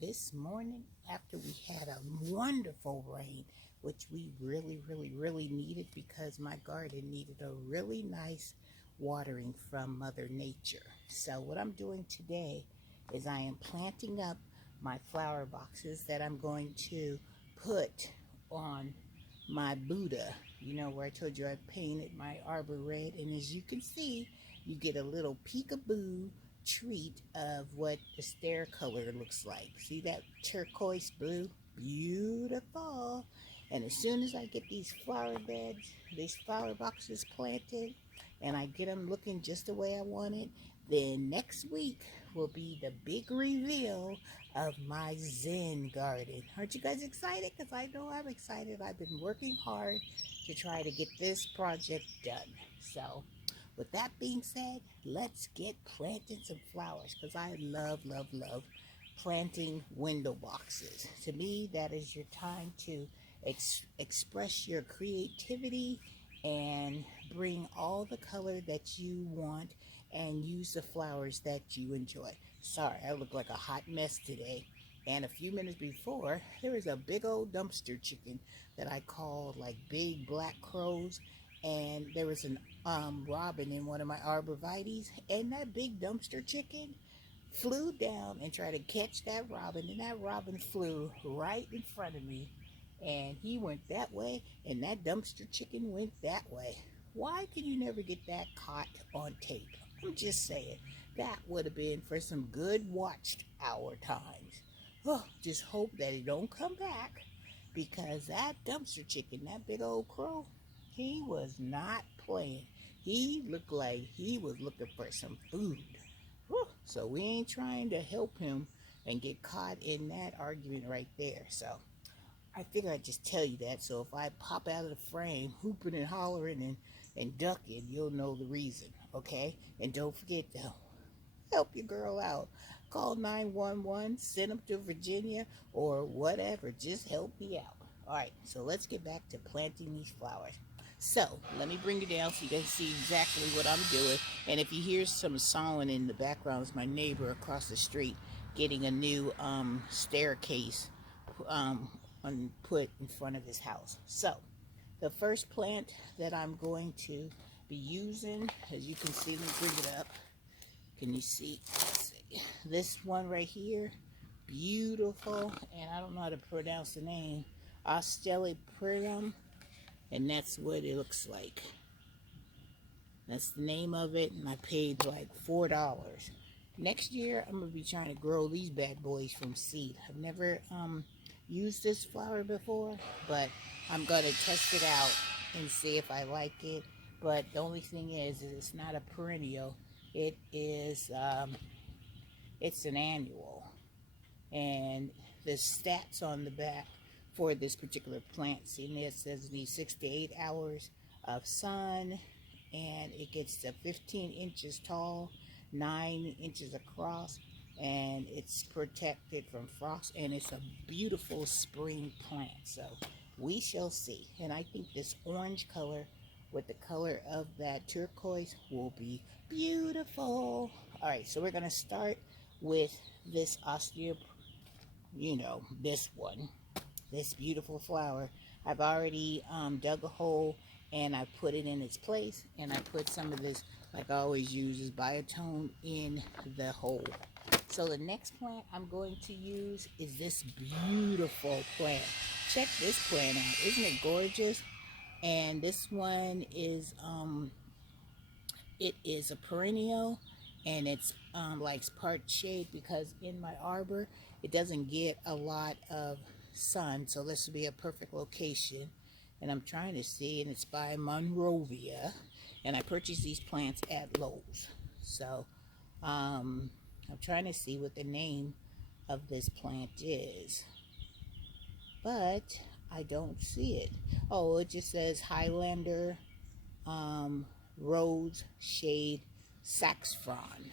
this morning after we had a wonderful rain, which we really needed because my garden needed a really nice watering from Mother Nature. So what I'm doing today is I am planting up my flower boxes that I'm going to put on my Buddha. You know, where I told you I painted my arbor red, and as you can see, you get a little peekaboo treat of what the stair color looks like. See that turquoise blue? Beautiful. And as soon as I get these flower beds, these flower boxes planted, and I get them looking just the way I want it, then next week will be the big reveal of my Zen garden. Aren't you guys excited? Because I know I'm excited. I've been working hard to try to get this project done. So with that being said, let's get planting some flowers because I love planting window boxes. To me, that is your time to express your creativity and bring all the color that you want and use the flowers that you enjoy. Sorry, I look like a hot mess today. And a few minutes before, there was a big old dumpster chicken that I called like big black crows. And there was an robin in one of my arborvitaes. And that big dumpster chicken flew down and tried to catch that robin. And that robin flew right in front of me. And he went that way, and that dumpster chicken went that way. Why can you never get that caught on tape? I'm just saying, that would have been for some good watched hour times. Oh, just hope that it don't come back, because that dumpster chicken, that big old crow, he was not playing. He looked like he was looking for some food. Whew. So we ain't trying to help him and get caught in that argument right there. So I figured I'd just tell you that, so if I pop out of the frame, hooping and hollering and ducking, you'll know the reason, okay? And don't forget to help your girl out. Call 911, send them to Virginia, or whatever. Just help me out. All right, so let's get back to planting these flowers. So let me bring you down so you can see exactly what I'm doing. And if you hear some sawing in the background, it's my neighbor across the street getting a new staircase put in front of his house. So the first plant that I'm going to be using, as you can see, let me bring it up. Can you see? Let's see. This one right here, beautiful, and I don't know how to pronounce the name, Australiprinum, and that's what it looks like. That's the name of it, and I paid like $4. Next year, I'm going to be trying to grow these bad boys from seed. I've never used this flower before, but I'm going to test it out and see if I like it. But the only thing is it's not a perennial. It is, it's an annual. And the stats on the back for this particular plant, see, it says it needs 6 to 8 hours of sun, and it gets to 15 inches tall, 9 inches across, and it's protected from frost, and it's a beautiful spring plant. So we shall see. And I think this orange color with the color of that turquoise will be beautiful. All right, so we're going to start with this this one, this beautiful flower. I've already dug a hole and I put it in its place, and I put some of this, like I always use, is Biotone in the hole. So the next plant I'm going to use is this beautiful plant. Check this plant out. Isn't it gorgeous? And this one is it is a perennial, and it's like part shade because in my arbor it doesn't get a lot of sun, so this would be a perfect location. And I'm trying to see, and it's by Monrovia, and I purchased these plants at Lowe's. So I'm trying to see what the name of this plant is, but I don't see it. Oh, it just says Highlander Rose Shade Saxfron.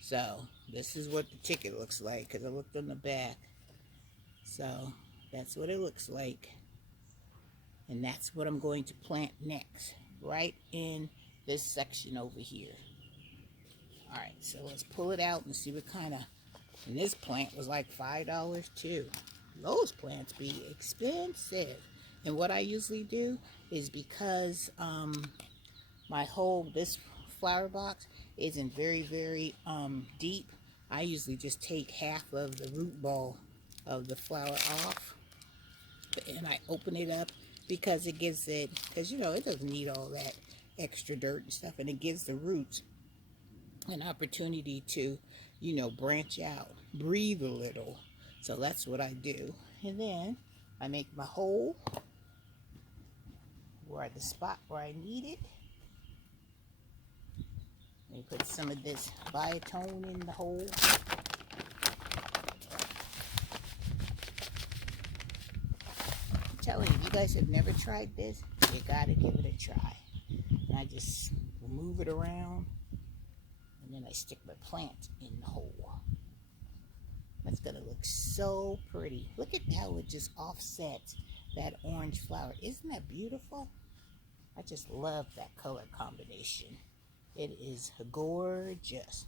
So this is what the ticket looks like, because I looked on the back. So that's what it looks like. And that's what I'm going to plant next, right in this section over here. All right, so let's pull it out and see what kind of And this plant was like $5 too. Those plants be expensive. And what I usually do is because this flower box isn't very deep, I usually just take half of the root ball of the flower off and I open it up because it gives it, because you know it doesn't need all that extra dirt and stuff, and it gives the roots an opportunity to, you know, branch out, breathe a little. So that's what I do. And then I make my hole where the spot where I need it. Let me put some of this Biotone in the hole. I'm telling you, if you guys have never tried this, you gotta give it a try. And I just move it around, and then I stick my plant in the hole. That's gonna look so pretty. Look at how it just offsets that orange flower. Isn't that beautiful? I just love that color combination. It is gorgeous.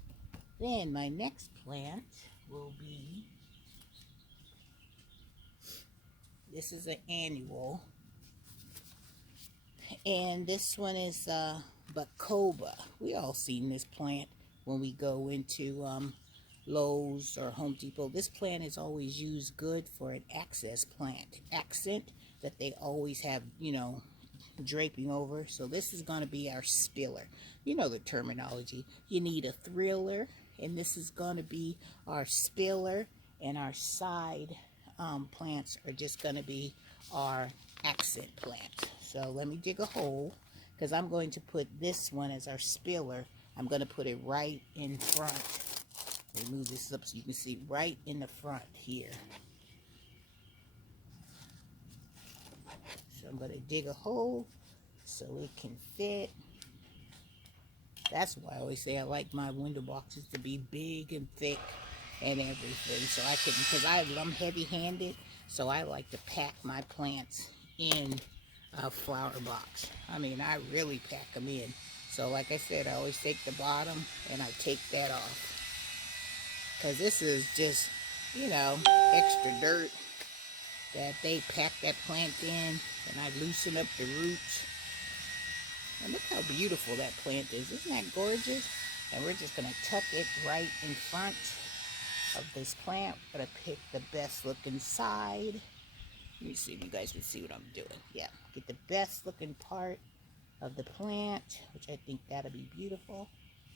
Then my next plant will be, this is an annual, and this one is Bacoba. We all seen this plant when we go into Lowe's or Home Depot. This plant is always used good for an accent that they always have, you know, draping over. So this is going to be our spiller. You know the terminology. You need a thriller, and this is going to be our spiller, and our side plants are just going to be our accent plants. So let me dig a hole, because I'm going to put this one as our spiller. I'm going to put it right in front. Let me move this up so you can see right in the front here. So I'm going to dig a hole so it can fit. That's why I always say I like my window boxes to be big and thick and everything. So I can, because I'm heavy-handed, so I like to pack my plants in a flower box. I mean, I really pack them in. So like I said, I always take the bottom and I take that off. Because this is just, you know, extra dirt that they pack that plant in, and I loosen up the roots. And look how beautiful that plant is. Isn't that gorgeous? And we're just going to tuck it right in front of this plant. We're going to pick the best looking side. Let me see if you guys can see what I'm doing. Yeah, get the best looking part of the plant, which I think that'll be beautiful.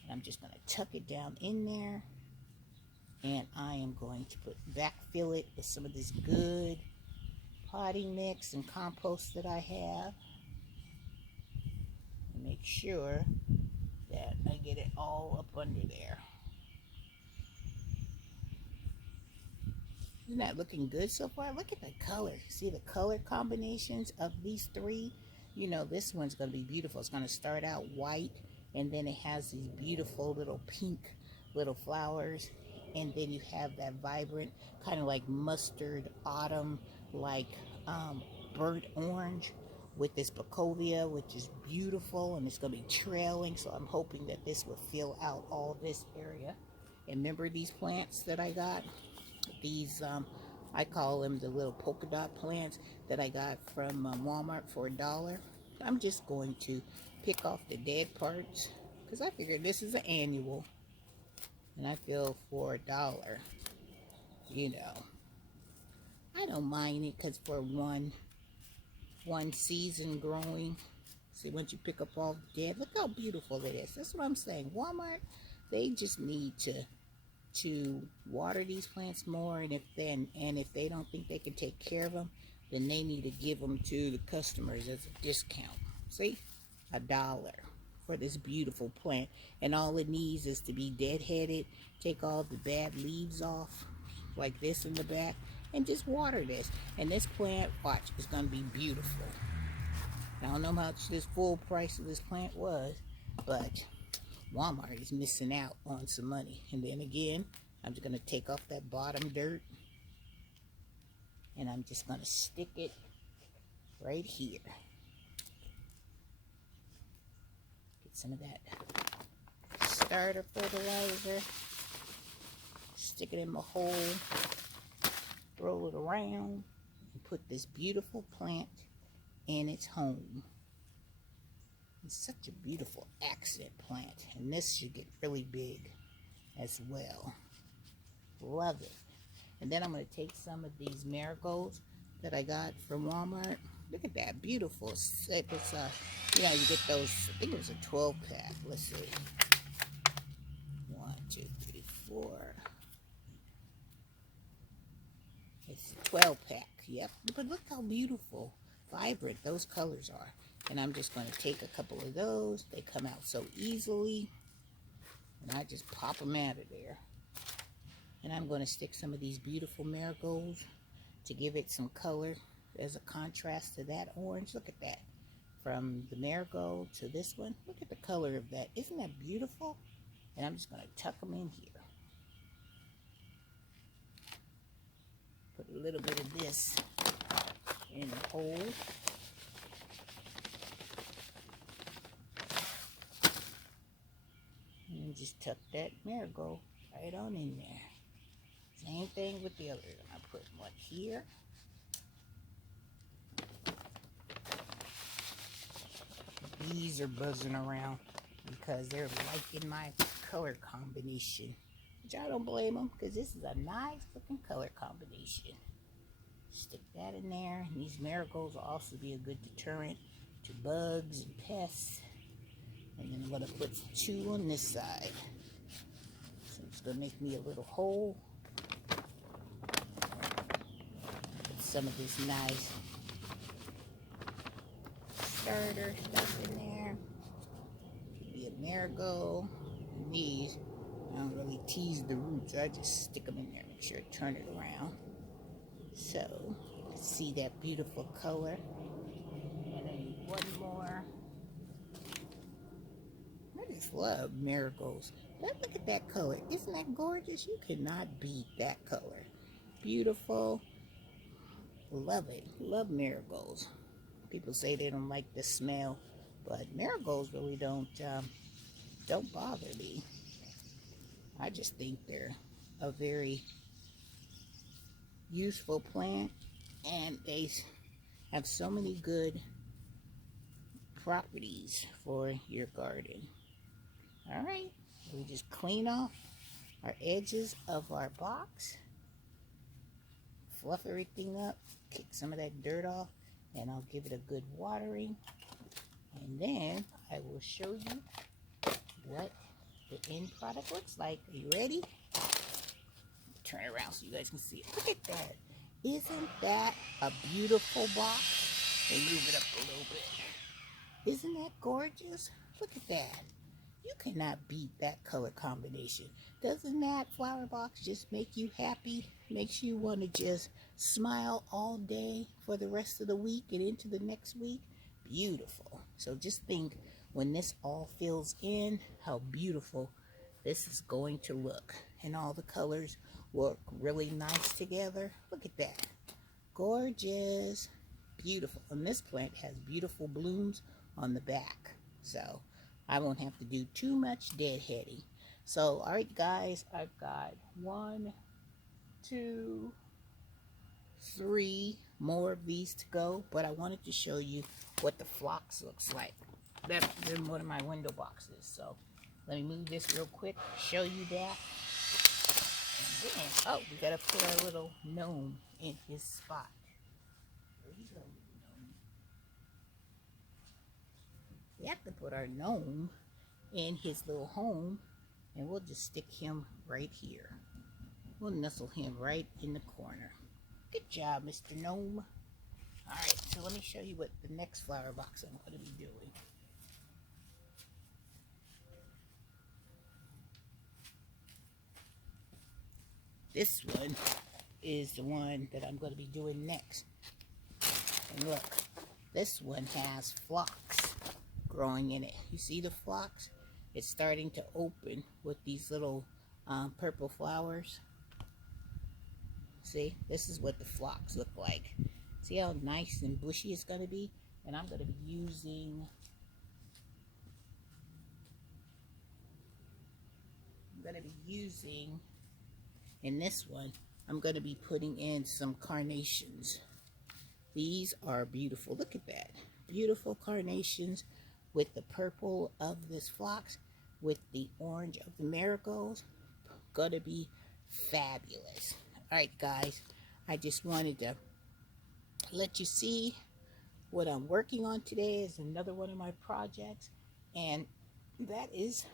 And I'm just going to tuck it down in there. And I am going to backfill it with some of this good potting mix and compost that I have. And make sure that I get it all up under there. Isn't that looking good so far? Look at the color. See the color combinations of these three? You know, this one's going to be beautiful. It's going to start out white, and then it has these beautiful little pink little flowers. And then you have that vibrant, kind of like mustard autumn, like burnt orange with this Bacovia, which is beautiful, and it's going to be trailing. So I'm hoping that this will fill out all this area. And remember these plants that I got? These, I call them the little polka dot plants that I got from Walmart for $1. I'm just going to pick off the dead parts, because I figured this is an annual. And I feel for $1, you know, I don't mind it, because for one season growing, see, once you pick up all the dead, look how beautiful it is. That's what I'm saying. Walmart, they just need to water these plants more, and if they don't think they can take care of them, then they need to give them to the customers as a discount. See, $1 for this beautiful plant, and all it needs is to be deadheaded. Take all the bad leaves off like this in the back, and just water this, and this plant, watch, is going to be beautiful. I don't know how much this full price of this plant was, but Walmart is missing out on some money. And then again, I'm just going to take off that bottom dirt, and I'm just going to stick it right here. Get some of that starter fertilizer. stick it in my hole, roll it around, and put this beautiful plant in its home. It's such a beautiful accent plant, and this should get really big as well. Love it. And then I'm going to take some of these marigolds that I got from Walmart. Look at that, beautiful. It's you know, you get those, I think it was a 12 pack. Let's see. 1, 2, 3, 4. It's a 12 pack, yep. But look how beautiful, vibrant those colors are. And I'm just going to take a couple of those. They come out so easily. And I just pop them out of there. And I'm going to stick some of these beautiful marigolds to give it some color as a contrast to that orange. Look at that. From the marigold to this one. Look at the color of that. Isn't that beautiful? And I'm just going to tuck them in here. Put a little bit of this in the hole. And just tuck that marigold right on in there. Same thing with the other. I put one here. Bees are buzzing around because they're liking my color combination. Which I don't blame them, because this is a nice looking color combination. Stick that in there. And these marigolds will also be a good deterrent to bugs and pests. And then I'm going to put 2 on this side. So it's going to make me a little hole. Put some of this nice starter stuff in there. Could be a marigold. And these, I don't really tease the roots. I just stick them in there. Make sure I turn it around. So, see that beautiful color. And I need one more. I just love marigolds. But look at that color. Isn't that gorgeous? You cannot beat that color. Beautiful. Love it. Love marigolds. People say they don't like the smell, but marigolds really don't bother me. I just think they're a very useful plant, and they have so many good properties for your garden. All right, we just clean off our edges of our box, fluff everything up, kick some of that dirt off, and I'll give it a good watering, and then I will show you what the end product looks like. Are you ready? Turn it around so you guys can see it. Look at that. Isn't that a beautiful box? And move it up a little bit. Isn't that gorgeous? Look at that. You cannot beat that color combination. Doesn't that flower box just make you happy? Makes you want to just smile all day for the rest of the week and into the next week? Beautiful. So just think, when this all fills in, how beautiful this is going to look. And all the colors work really nice together. Look at that. Gorgeous. Beautiful. And this plant has beautiful blooms on the back. So I won't have to do too much deadheading. So, all right, guys, I've got 1, 2, 3 more of these to go. But I wanted to show you what the phlox looks like. That's in one of my window boxes. So let me move this real quick, show you that. And then, oh, we gotta put our little gnome in his spot. There you go, gnome. We have to put our gnome in his little home, and we'll just stick him right here. We'll nestle him right in the corner. Good job, Mr. Gnome. All right, so let me show you what the next flower box I'm going to be doing. This one is the one that I'm going to be doing next. And look, this one has phlox growing in it. You see the phlox? It's starting to open with these little purple flowers. See, this is what the phlox look like. See how nice and bushy it's going to be? And I'm going to be using In this one, I'm going to be putting in some carnations. These are beautiful. Look at that. Beautiful carnations with the purple of this phlox, with the orange of the marigolds. Gonna be fabulous. All right, guys. I just wanted to let you see what I'm working on today. Is another one of my projects, and that is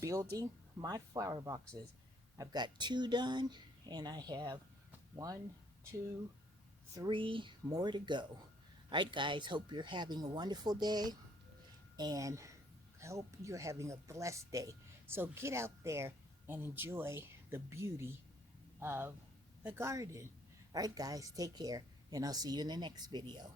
building my flower boxes. I've got 2 done, and I have 1, 2, 3 more to go. All right, guys, hope you're having a wonderful day, and I hope you're having a blessed day. So get out there and enjoy the beauty of the garden. All right, guys, take care, and I'll see you in the next video.